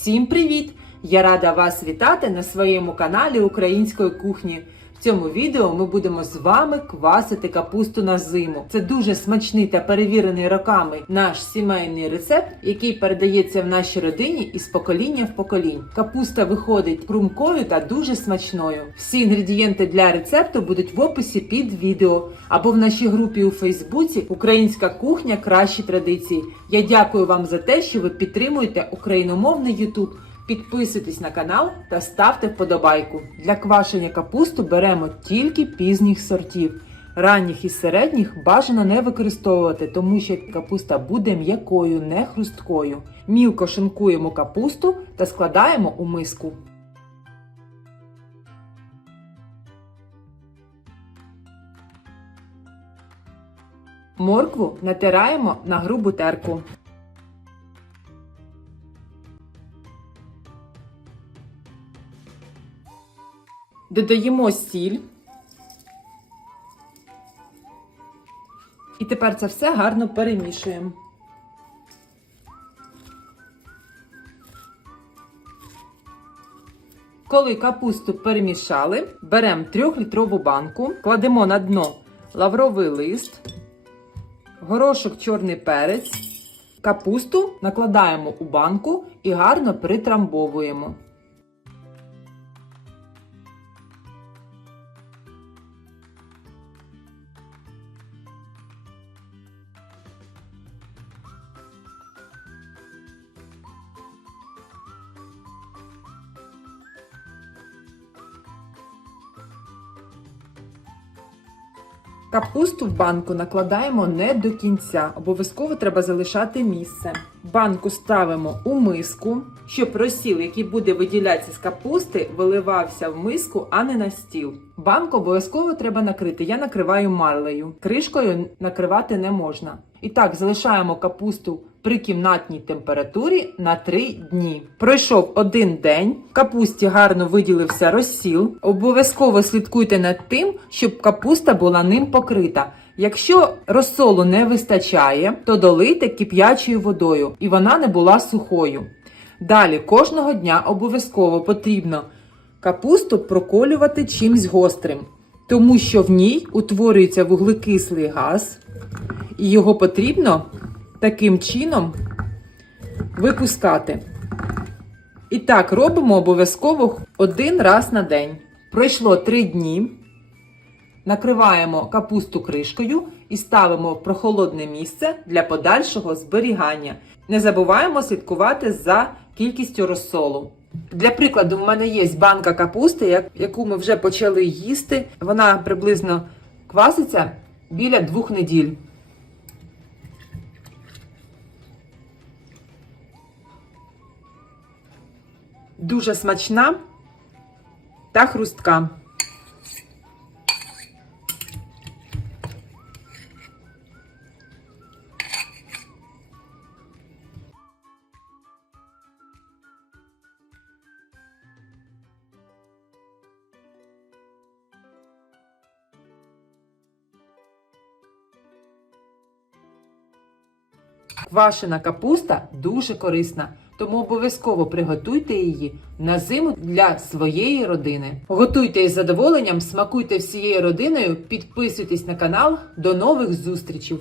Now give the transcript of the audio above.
Всім привіт! Я рада вас вітати на своєму каналі Української кухні. Цьому відео ми будемо з вами квасити капусту на зиму. Це дуже смачний та перевірений роками наш сімейний рецепт, який передається в нашій родині із покоління в поколінь. Капуста виходить хрумкою та дуже смачною. Всі інгредієнти для рецепту будуть в описі під відео або в нашій групі у Фейсбуці Українська кухня кращі традиції. Я дякую вам за те, що ви підтримуєте україномовний YouTube. Підписуйтесь на канал та ставте вподобайку. Для квашення капусту беремо тільки пізніх сортів. Ранніх і середніх бажано не використовувати, тому що капуста буде м'якою, не хрусткою. Мілко шинкуємо капусту та складаємо у миску. Моркву натираємо на грубу терку. Додаємо сіль. І тепер це все гарно перемішуємо. Коли капусту перемішали, беремо 3-літрову банку, кладемо на дно лавровий лист, горошок чорний перець, капусту накладаємо у банку і гарно притрамбовуємо. Капусту в банку накладаємо не до кінця, обов'язково треба залишати місце. Банку ставимо у миску, щоб розсіл, який буде виділятися з капусти, виливався в миску, а не на стіл. Банку обов'язково треба накрити. Я накриваю марлею. Кришкою накривати не можна. І так, залишаємо капусту при кімнатній температурі на 3 дні. Пройшов один день, в капусті гарно виділився розсіл. Обов'язково слідкуйте над тим, щоб капуста була ним покрита. Якщо розсолу не вистачає, то долийте кип'ячою водою, і вона не була сухою. Далі кожного дня обов'язково потрібно капусту проколювати чимсь гострим, тому що в ній утворюється вуглекислий газ, і його потрібно таким чином випускати. І так робимо обов'язково один раз на день. Пройшло три дні. Накриваємо капусту кришкою і ставимо в прохолодне місце для подальшого зберігання. Не забуваємо слідкувати за кількістю розсолу. Для прикладу, в мене є банка капусти, яку ми вже почали їсти. Вона приблизно кваситься біля двох неділь. Дуже смачна та хрустка. Квашена капуста дуже корисна, тому обов'язково приготуйте її на зиму для своєї родини. Готуйте із задоволенням, смакуйте всією родиною, підписуйтесь на канал. До нових зустрічей!